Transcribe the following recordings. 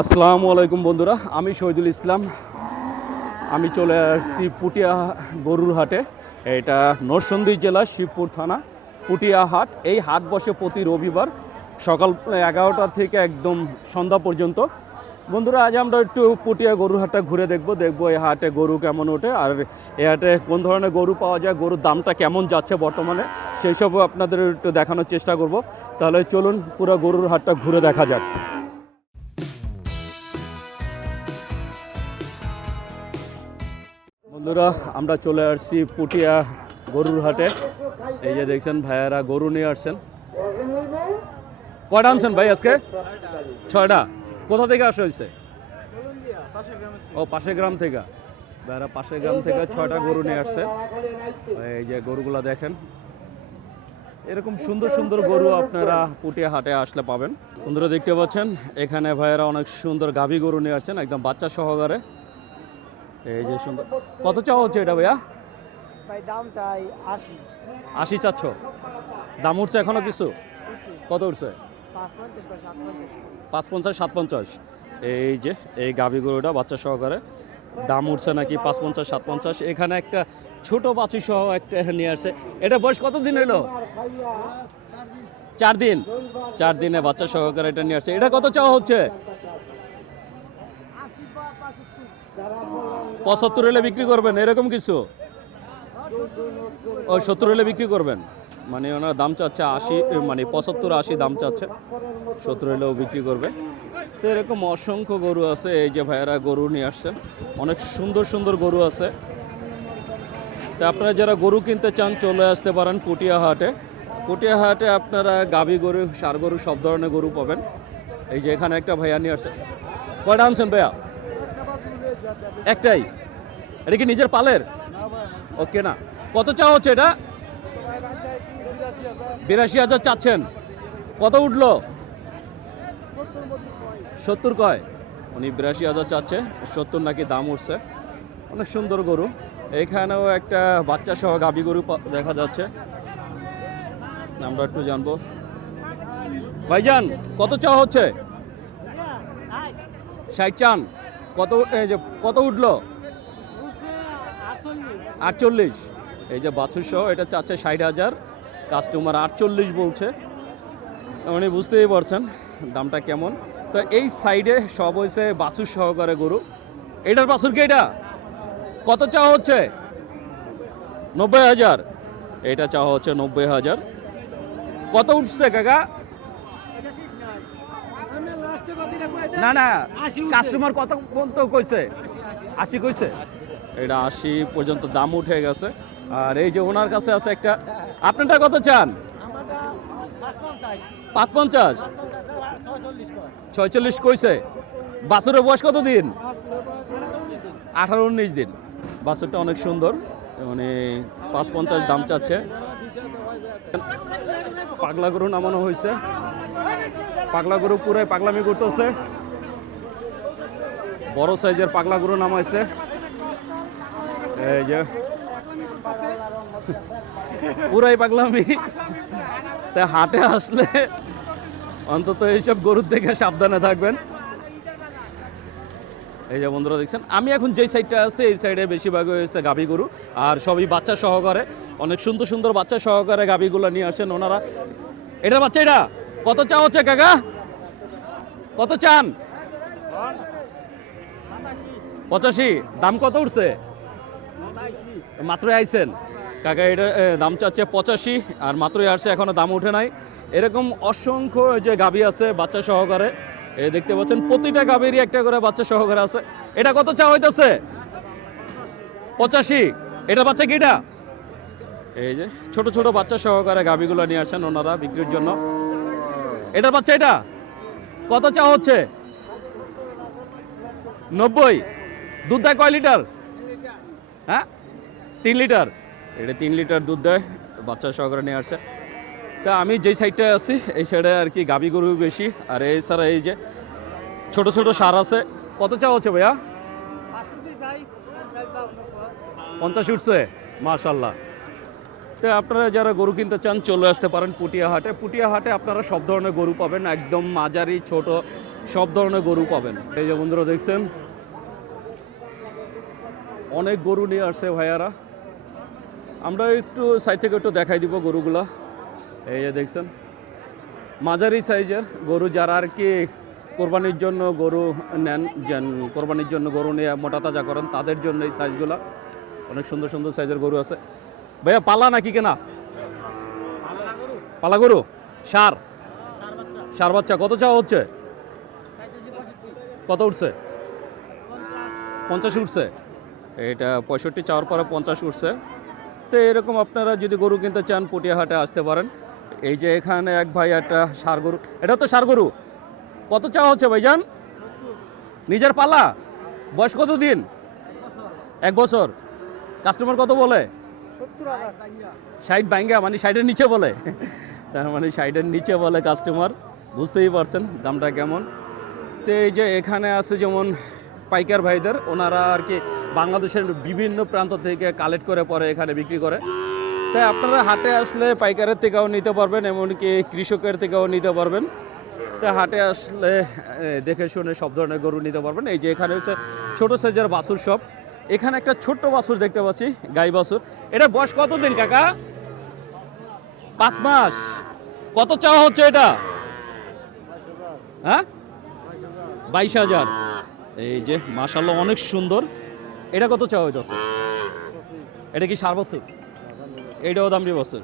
আসসালামু আলাইকুম বন্ধুরা, আমি শহীদুল ইসলাম। আমি চলে আসছি পুটিয়া গরুর হাটে। এটা নরসন্দী জেলা শিবপুর থানা, পুটিয়া হাট। এই হাট বসে প্রতি রবিবার সকাল এগারোটা থেকে একদম সন্ধ্যা পর্যন্ত। বন্ধুরা, আজ আমরা একটু পুটিয়া গরুর হাটটা ঘুরে দেখব দেখব এই হাটে গরু কেমন ওঠে, আর এই হাটে কোন ধরনের গরু পাওয়া যায়, গরুর দামটা কেমন যাচ্ছে বর্তমানে, সেই সব আপনাদের একটু দেখানোর চেষ্টা করব। তাহলে চলুন পুরো গরুর হাটটা ঘুরে দেখা যাক। বন্ধুরা, আমরা চলে আসছি পুটিয়া গরুর হাটে। এই যে দেখছেন ভাইয়ারা, গরু নিয়ে আসছেন। কয়টা আনছেন ভাই আজকে? ছয়টা। কোথা থেকে আসা হয়েছে? ও, পাশের গ্রাম থেকে। ভাইয়ারা, পাশের গ্রাম থেকে ছয়টা গরু নিয়ে আসছে। এই যে গরুগুলা দেখেন। এরকম সুন্দর সুন্দর গরু আপনারা পুটিয়া হাটে আসলে পাবেন। বন্ধুরা, দেখতে পাচ্ছেন, এখানে ভাইয়েরা অনেক সুন্দর গাভী গরু নিয়ে আসছেন, একদম বাচ্চা সহকারে। এই যে সুন্দর। কত চাওয়া হচ্ছে এটা ভাইয়া? ভাই দাম চাই আশি। আশি চাচ্ছ? দাম উঠছে এখনও কিছু? কত উঠছে? পাঁচ পঞ্চাশ সাত পঞ্চাশ। এই যে এই গাভী গরুটা বাচ্চা সহকারে। দাম উঠছে নাকি পাঁচ পঞ্চাশ সাত পঞ্চাশ? এখানে একটা ছোট বাছুর সহ একটা নিয়ে আসছে। এটা বয়স কত দিন হলো চার দিন। চার দিনে বাচ্চা সহকারে এটা নিয়ে আসছে। এটা কত চাওয়া হচ্ছে আশি বা পঁচাত্তর পঁচাত্তর হলে বিক্রি করবেন, এরকম কিছু? ও, সত্তর হলে বিক্রি করবেন। মানে ওনার দাম চাচ্ছে আশি মানে পঁচাত্তর, আশি দাম চাচ্ছে। সত্তর হলেও বিক্রি করবে। তো এরকম অসংখ্য গরু আছে, এই যে ভাইয়েরা গরু নিয়ে আসছেন অনেক সুন্দর সুন্দর গরু আছে। তা আপনারা যারা গরু কিনতে চান, চলে আসতে পারেন পুটিয়া হাটে পুটিয়া হাটে আপনারা গাভী গরু, সার গরু, সব ধরনের গরু পাবেন। এই যে এখানে একটা ভাইয়া নিয়ে আসছে। কয়টা আনছেন ভাইয়া? একটাই। এটা কি নিজের পালের? ওকে না। কত চা হচ্ছে এটা? বিরাশি হাজার চাচ্ছেন। কত উঠল? সত্তর কয়? উনি বিরাশি হাজার চাচ্ছে। সত্তর নাকি দাম উঠছে। অনেক সুন্দর গরু। এখানেও একটা বাচ্চা সহ গাভী গরু দেখা যাচ্ছে। আমরা একটু জানব। ভাইজান, কত চা হচ্ছে? ষাট চান? কত, এই যে কত উঠল? আটচল্লিশ। এই যে বাছুর সহ, এটা চাচ্ছে ষাট হাজার। কাস্টমার আটচল্লিশ বলছে। উনি বুঝতেই পারছেন দামটা কেমন। তো এই সাইডে সব হয়েছে বাছুর সহকারে গরু। এটার বাছুর কি এটা? কত চাওয়া হচ্ছে? নব্বই হাজার। এটা চাওয়া হচ্ছে নব্বই হাজার। কত উঠছে কাকা? না না কাস্টমার কত পর্যন্ত কইছে। আশি কইছে? এটা আশি পর্যন্ত দাম উঠে গেছে। আর এই যে ওনার কাছে আছে একটা আপনারটা কত চান? পাঁচ পঞ্চাশ ছয়চল্লিশ কইছে। বাছুরের বয়স কত দিন আঠারো উনিশ দিন। বাছুরটা অনেক সুন্দর। মানে পাঁচ পঞ্চাশ দাম চাচ্ছে। পাগলা গরু নামানো হয়েছে পাগলা গরু পুরাই পাগলামি করতেছে। বড় সাইজের পাগলা গরু নামাইছে এই যে। পুরাই পাগলামি। তা হাটে আসলে অন্তত এইসব গরুর থেকে সাবধানে থাকবেন। এই যে বন্ধুরা দেখছেন, আমি এখন যেই সাইডটা আছে, এই সাইডে বেশিরভাগ হয়েছে গাভী গরু, আর সবই বাচ্চা সহকারে। অনেক সুন্দর সুন্দর বাচ্চা সহকারে গাভীগুলো নিয়ে আসেন ওনারা। এটা বাচ্চা এটা? কত চা হচ্ছে কাকা? কত চান? পঁচাশি দাম কত উঠছে? মাত্রই আইছেন। কাকা এটা এ, দাম চাচ্ছে পঁচাশি আর মাত্রই আসছে এখনও দাম উঠে নাই। এরকম অসংখ্য যে গাবি আছে বাচ্চা সহকারে এই দেখতে পাচ্ছেন প্রতিটা গাভীরই একটা করে বাচ্চা সহকারে আছে। এটা কত চা হইতেছে? পঁচাশি এটা বাচ্চা কি এটা এই যে ছোট ছোট বাচ্চা সহকারে গাভীগুলো নিয়ে আসেন ওনারা বিক্রির জন্য। এটা বাচ্চা এটা? কত চা হচ্ছে? নব্বই। দুধ দেয় কয় লিটার? হ্যাঁ? তিন লিটার? এটা তিন লিটার দুধ দেয়, বাচ্চা সহকারে নিয়ে আসছে তা আমি যেই সাইডটায় আছি, এই সাইডে আর কি গাভী গরু বেশি, আর এই ছাড়া এই যে ছোট ছোট সার আছে। কত চা হচ্ছে ভাইয়া? পঞ্চাশ উঠছে মাশাল্লাহ তো আপনারা যারা গরু কিনতে চান, চলে আসতে পারেন পুটিয়া হাটে পুটিয়া হাটে আপনারা সব ধরনের গরু পাবেন, একদম মাঝারি, ছোট, সব ধরনের গরু পাবেন। এই যে বন্ধুরা দেখছেন অনেক গরু নিয়ে আসছে ভাইয়ারা। আমরা একটু সাইড থেকে একটু দেখাই দিব গরুগুলা। এই যে দেখছেন, মাঝারি সাইজের গরু যারা আর কি কোরবানির জন্য গরু নেন, যেন কোরবানির জন্য গরু নিয়ে মোটা তাজা করেন, তাদের জন্য এই সাইজগুলা। অনেক সুন্দর সুন্দর সাইজের গরু আছে। ভাইয়া, পালা নাকি কেনা? পালা গরু? সার? সার বাচ্চা। কত চাওয়া হচ্ছে? কত উঠছে? পঞ্চাশ উঠছে? এটা পঁয়ষট্টি চাওয়ার পরে পঞ্চাশ উঠছে। তো এরকম আপনারা যদি গরু কিনতে চান, পটিয়াহাটে আসতে পারেন। এই যে এখানে এক ভাই একটা সার গরু, এটা তো সার গরু। কত চাওয়া হচ্ছে ভাইজান? নিজের পালা? বয়স কত দিন? এক বছর। কাস্টমার কত বলে? সাইড ভাঙ্গা মানে সাইডের নিচে বলে। তার মানে সাইডের নিচে বলে কাস্টমার। বুঝতেই পারছেন দামটা কেমন। তো এই যে এখানে আছে যেমন পাইকার ভাইদের, ওনারা আর কি বাংলাদেশের বিভিন্ন প্রান্ত থেকে কালেক্ট করে পরে এখানে বিক্রি করে। তাই আপনারা হাটে আসলে পাইকারের থেকেও নিতে পারবেন, এমনকি কৃষকের থেকেও নিতে পারবেন। তো হাটে আসলে দেখে শুনে সব ধরনের গরু নিতে পারবেন। এই যে এখানে হচ্ছে ছোট সাইজের বাছুর সব এখানে একটা ছোট্ট বাছুর দেখতে পাচ্ছি, গাই বাছুর। এটা বয়স কত দিন কাকা? পাঁচ মাস। কত চাওয়া হচ্ছে এটা? হ্যাঁ? বাইশ হাজার। এই যে মাসাল্লাহ অনেক সুন্দর। এটা কত চাওয়া হইতেছে? এটা কি সার বছর? এইটাও দামটি বছর।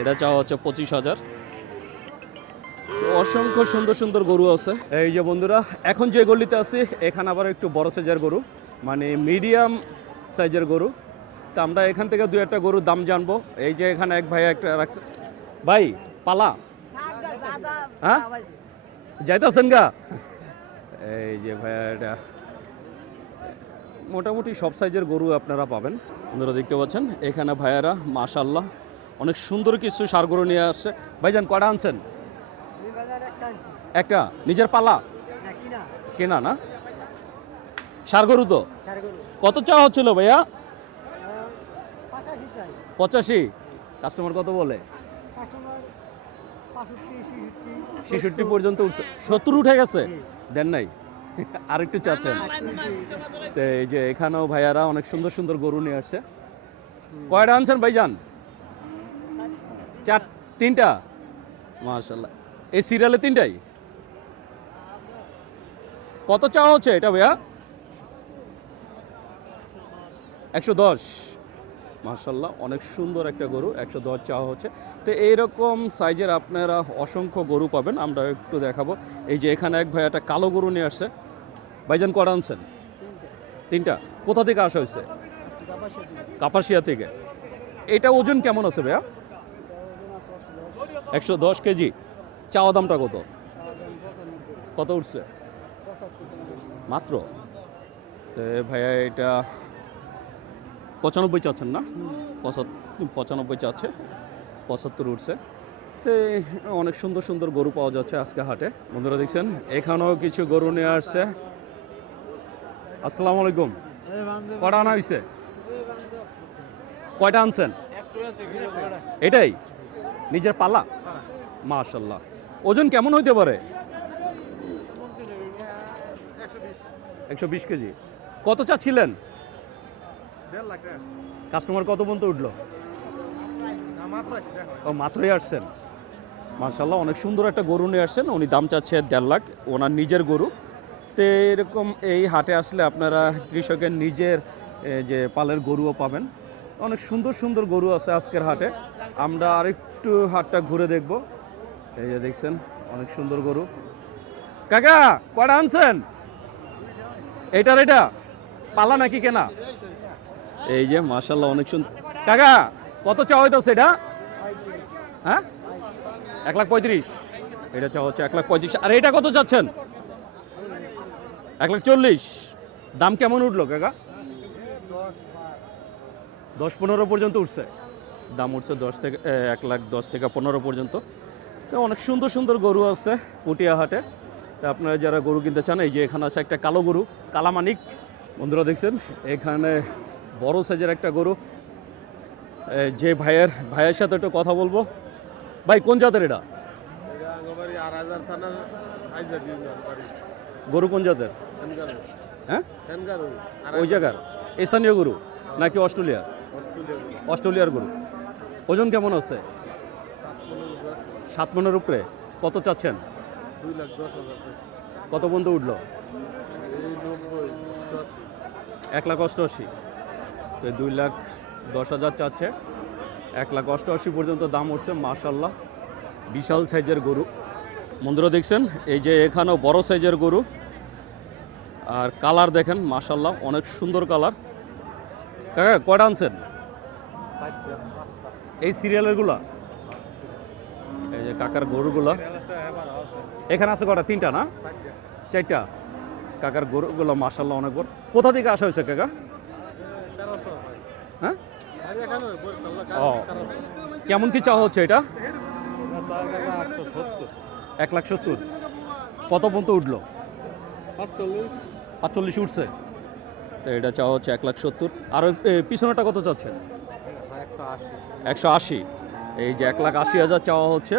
এটা চাওয়া হচ্ছে পঁচিশ হাজার। অসংখ্য সুন্দর সুন্দর গরু আছে। এই যে বন্ধুরা, এখন যে গলিতে আছি, এখানে আবার একটু বড় সাইজের গরু মানে মিডিয়াম সাইজের গরু। তা আমরা এখান থেকে দু একটা গরুর দাম জানব। এই যে এখানে এক ভাই একটা রাখছে। ভাই, পালা। হ্যাঁ? যাইতেছেন গা? এই যে ভাইয়া এটা মোটামুটি সব সাইজের গরু আপনারা পাবেন। আপনারা দেখতে পাচ্ছেন এখানে ভাইয়ারা মাশাল্লাহ অনেক সুন্দর কিছু সার গরু নিয়ে আসছে। ভাইজান কটা আনছেন? একটা? একটা নিজের পালা? কেনা না? সার গরু তো? কত চাওয়া হচ্ছিল ভাইয়া? পঁচাশি। কাস্টমার কত বলে? ছেষট্টি পর্যন্ত উঠছে। সত্তর উঠে গেছে? দেন নাই? আর একটু চাচ্ছেন তো এই যে এখানেও ভাইয়ারা অনেক সুন্দর সুন্দর গরু নিয়ে আসছে। কয়টা আনছেন ভাইজান? চার তিনটা? মাশাল্লাহ এই সিরিয়ালে তিনটাই? কত চাওয়া হচ্ছে এটা ভাইয়া? একশো দশ। মার্শাল্লাহ অনেক সুন্দর একটা গরু, একশো দশ চাওয়া হচ্ছে। তো এইরকম সাইজের আপনারা অসংখ্য গরু পাবেন, আমরা একটু দেখাবো। এই যে এখানে এক ভাই একটা কালো গরু নিয়ে আসছে। ভাইজান কটা আনছেন? তিনটা। কোথা থেকে আসা হয়েছে? কাপাসিয়া থেকে। এটা ওজন কেমন আছে ভাইয়া? একশো দশ কেজি। চাওয়া দামটা কত? কত উঠছে? মাত্র? তো ভাইয়া এটা পঁচানব্বই চাচ্ছেন না? পঁচানব্বই চাচ্ছে, পঁচাত্তর উঠছে। তো অনেক সুন্দর সুন্দর গরু পাওয়া যাচ্ছে আজকে হাটে। বন্ধুরা দেখছেন, এখানেও কিছু গরু নিয়ে আসছে। আসসালামু আলাইকুম। কটা আনা হয়েছে কয়টা আনছেন? এটাই? নিজের পাল্লা? মাশাল্লাহ ওজন কেমন হইতে পারে? একশো বিশ কেজি। কত চাচ্ছিলেন? দেড় লাখ টাকা। কাস্টমার কত পর্যন্ত উঠল? ও মাত্রই আসছেন। মার্শাল্লাহ অনেক সুন্দর একটা গরু নিয়ে আসছেন। উনি দাম চাচ্ছে দেড় লাখ। ওনার নিজের গরু। তো এরকম এই হাটে আসলে আপনারা কৃষকের নিজের যে পালের গরুও পাবেন। অনেক সুন্দর সুন্দর গরু আছে আজকের হাটে। আমরা আরেকটু হাটটা ঘুরে দেখব। এই যে দেখছেন অনেক সুন্দর গরু। কাকা কটা আনছেন? এইটার এটা? পালা নাকি কেনা? এই যে মার্শাল্লাহ অনেক সুন্দর কাকা, কত চাওয়া হইতো সেটা হ্যাঁ? এক লাখ পঁয়ত্রিশ। এটা চাওয়া হচ্ছে এক লাখ পঁয়ত্রিশ। আর, এটা কত চাচ্ছেন? এক লাখ চল্লিশ। দাম কেমন উঠল, কাকা? দশ পনেরো পর্যন্ত উঠছে। দাম উঠছে দশ থেকে এক লাখ দশ থেকে পনেরো পর্যন্ত। তো অনেক সুন্দর সুন্দর গরু আছে পুটিয়া হাটে তা আপনারা যারা গরু কিনতে চান, এই যে এখানে আছে একটা কালো গরু, কালামানিক। বন্ধুরা দেখছেন, এখানে বড় সাইজের একটা গরু। যে ভাইয়ের ভাইয়ের সাথে একটু কথা বলব। ভাই কোন জাতের এটা? গরু কোন জাতের? হ্যাঁ? ওই জায়গার। স্থানীয় গরু নাকি অস্ট্রেলিয়া অস্ট্রেলিয়া অস্ট্রেলিয়ার গরু। ওজন কেমন আছে? সাত মনের উপরে। কত চাচ্ছেন। কত বন্ধু উঠল? এক লাখ অষ্টআশি। তো দুই লাখ দশ হাজার চাচ্ছে। এক লাখ অষ্টআশি পর্যন্ত দাম উঠছে মাশাল্লাহ বিশাল সাইজের গরু। বন্ধুরা দেখছেন, এই যে এখানেও বড় সাইজের গরু। আর কালার দেখেন মাশাল্লাহ অনেক সুন্দর কালার। কাকা, কয়টা আনছেন? এই সিরিয়ালেরগুলা? এই যে কাকার গরুগুলা। এখানে আছে কটা তিনটা না? চারটা। কাকার গরুগুলো মাশাল্লাহ অনেক বড়। কোথা থেকে আসা হয়েছে, কাকা? হ্যাঁ? ও। কেমন কি চাওয়া হচ্ছে এটা? এক লাখ সত্তর। কত পর্যন্ত উঠল? পাঁচচল্লিশ উঠছে। তো এটা চাওয়া হচ্ছে এক লাখ সত্তর। আর পিছনেরটা কত চাচ্ছেন একশো আশি। এই যে এক লাখ আশি হাজার চাওয়া হচ্ছে।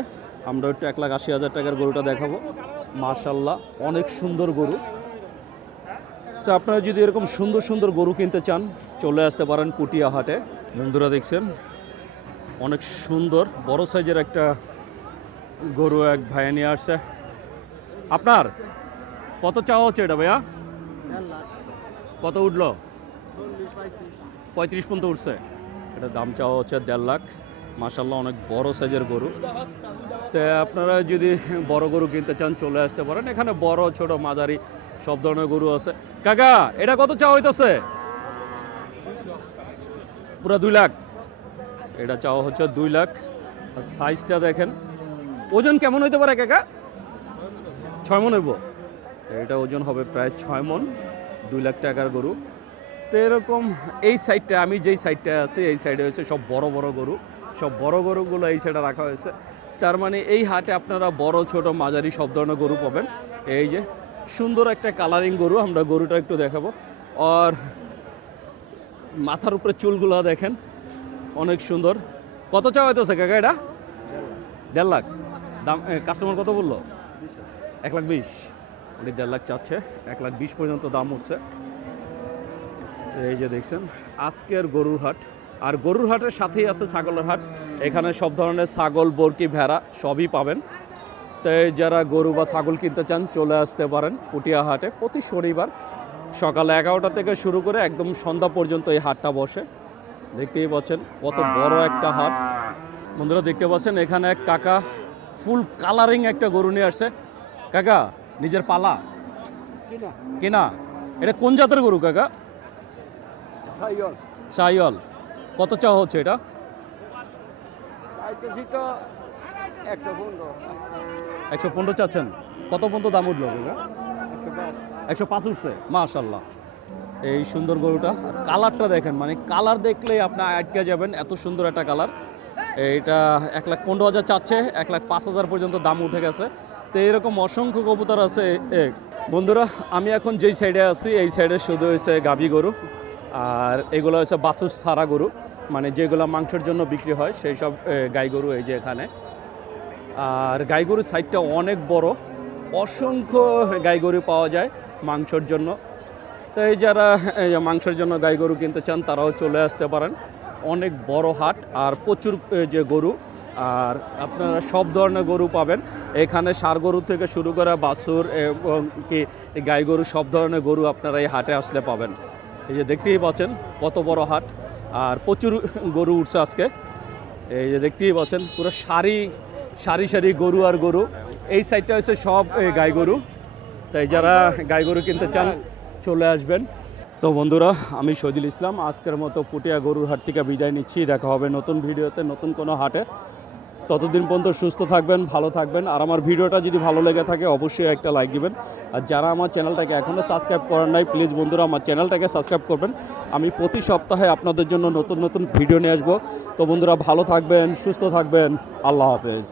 আমরা একটু এক লাখ আশি হাজার টাকার গরুটা দেখাবো। মার্শাল্লাহ অনেক সুন্দর গরু। তো আপনারা যদি এরকম সুন্দর সুন্দর গরু কিনতে চান, চলে আসতে পারেন পুটিয়া হাটে। বন্ধুরা দেখছেন? অনেক সুন্দর, বড় সাইজের একটা গরু এক ভাইয়া নিয়ে আসছে। আপনার, কত চাওয়া হচ্ছে এটা ভাইয়া? কত উঠল? পঁয়ত্রিশ পর্যন্ত উঠছে। এটা দাম চাওয়া হচ্ছে দেড় লাখ। মাসাল্লাহ অনেক বড় সাইজের গরু। তো আপনারা যদি বড় গরু কিনতে চান, চলে আসতে পারেন। এখানে বড়, ছোট, মাঝারি, সব ধরনের গরু আছে। কাকা, এটা কত চাওয়া হইতেছে? পুরো দুই লাখ। এটা চাওয়া হচ্ছে দুই লাখ। সাইজটা দেখেন। ওজন কেমন হইতে পারে কাকা? ছয় মন হইব। এটা ওজন হবে প্রায় ছয় মন, দুই লাখ টাকার গরু। তো এরকম এই সাইডটা আমি যেই সাইডটা আছি, এই সাইডে হয়েছে সব বড় বড় গরু। সব বড় গরুগুলো এই সাইডে রাখা হয়েছে। তার মানে এই হাটে আপনারা বড়, ছোট, মাঝারি সব ধরনের গরু পাবেন। এই যে সুন্দর একটা কালারিং গরু, আমরা গরুটা একটু দেখাবো। আর মাথার উপরে চুলগুলো দেখেন, অনেক সুন্দর। কত চাওয়া হইতেছে কাকা এটা? দেড় লাখ। দাম কাস্টমার কত বলল? এক লাখ বিশ। উনি দেড় লাখ চাচ্ছে, এক লাখ বিশ পর্যন্ত দাম উঠছে। এই যে দেখছেন, আজকের গরুর হাট। আর গরুর হাটের সাথেই আছে ছাগলের হাট। এখানে সব ধরনের ছাগল, বরকি, ভেড়া সবই পাবেন। তো যারা গরু বা ছাগল কিনতে চান চলে আসতে পারেন পুটিয়া হাটে প্রতি শনিবার সকাল এগারোটা থেকে শুরু করে একদম সন্ধ্যা পর্যন্ত এই হাটটা বসে। দেখতেই পাচ্ছেন কত বড় একটা হাট। বন্ধুরা দেখতে পাচ্ছেন এখানে এক কাকা ফুল কালারিং একটা গরু নিয়ে আসছে। কাকা নিজের পালা? কিনা? কিনা? এটা কোন জাতের গরু কাকা? সাইয়ল কত চাওয়া হচ্ছে এটা? একশো পনেরো। একশো পনেরো চাচ্ছেন? কত পর্যন্ত দাম উঠল একশো পাঁচ উঠছে মাশাল্লাহ এই সুন্দর গরুটা। আর কালারটা দেখেন মানে কালার দেখলেই আপনি আটকে যাবেন, এত সুন্দর একটা কালার। এইটা এক লাখ পনেরো হাজার চাচ্ছে, এক লাখ পাঁচ হাজার পর্যন্ত দাম উঠে গেছে। তো এরকম অসংখ্য কবুতর আছে বন্ধুরা, আমি এখন যেই সাইডে আছি, এই সাইডে শুধু হয়েছে গাভী গরু, আর এগুলো হচ্ছে বাসুস সারা গরু। মানে যেগুলো মাংসের জন্য বিক্রি হয়, সেই সব গাই গরু এই যে এখানে। আর গাই গরুর সাইডটা অনেক বড়। অসংখ্য গাই গরু পাওয়া যায় মাংসর জন্য। তো এই যারা মাংসের জন্য গাই গরু কিনতে চান, তারাও চলে আসতে পারেন। অনেক বড় হাট আর প্রচুর যে গরু। আর আপনারা সব ধরনের গরু পাবেন। এখানে সার গরু থেকে শুরু করে বাছুর, এবং কি গাই গরু সব ধরনের গরু আপনারা এই হাটে আসলে পাবেন। এই যে দেখতেই পাচ্ছেন কত বড় হাট। আর প্রচুর গরু উঠছে আজকে। এই যে দেখতেই পাচ্ছেন, পুরো সারি সারি সারি গরু আর গরু। এই সাইডটা হচ্ছে সব গাই গরু। তাই যারা গাই গরু কিনতে চান, চলে আসবেন। তো বন্ধুরা, আমি শহীদুল ইসলাম। আজকের মতো পুটিয়া গরুর হাট থেকে বিদায় নিচ্ছি। দেখা হবে নতুন ভিডিওতে, নতুন কোনো হাটে। ততদিন পর্যন্ত সুস্থ থাকবেন, ভালো থাকবেন। আর আমার ভিডিওটা যদি ভালো লেগে থাকে, অবশ্যই একটা লাইক দিবেন। আর যারা আমার চ্যানেলটাকে এখনও সাবস্ক্রাইব করেন নাই প্লিজ বন্ধুরা, আমার চ্যানেলটাকে সাবস্ক্রাইব করবেন। আমি প্রতি সপ্তাহে আপনাদের জন্য নতুন নতুন ভিডিও নিয়ে আসব। তো বন্ধুরা, ভালো থাকবেন, সুস্থ থাকবেন। আল্লাহ হাফেজ।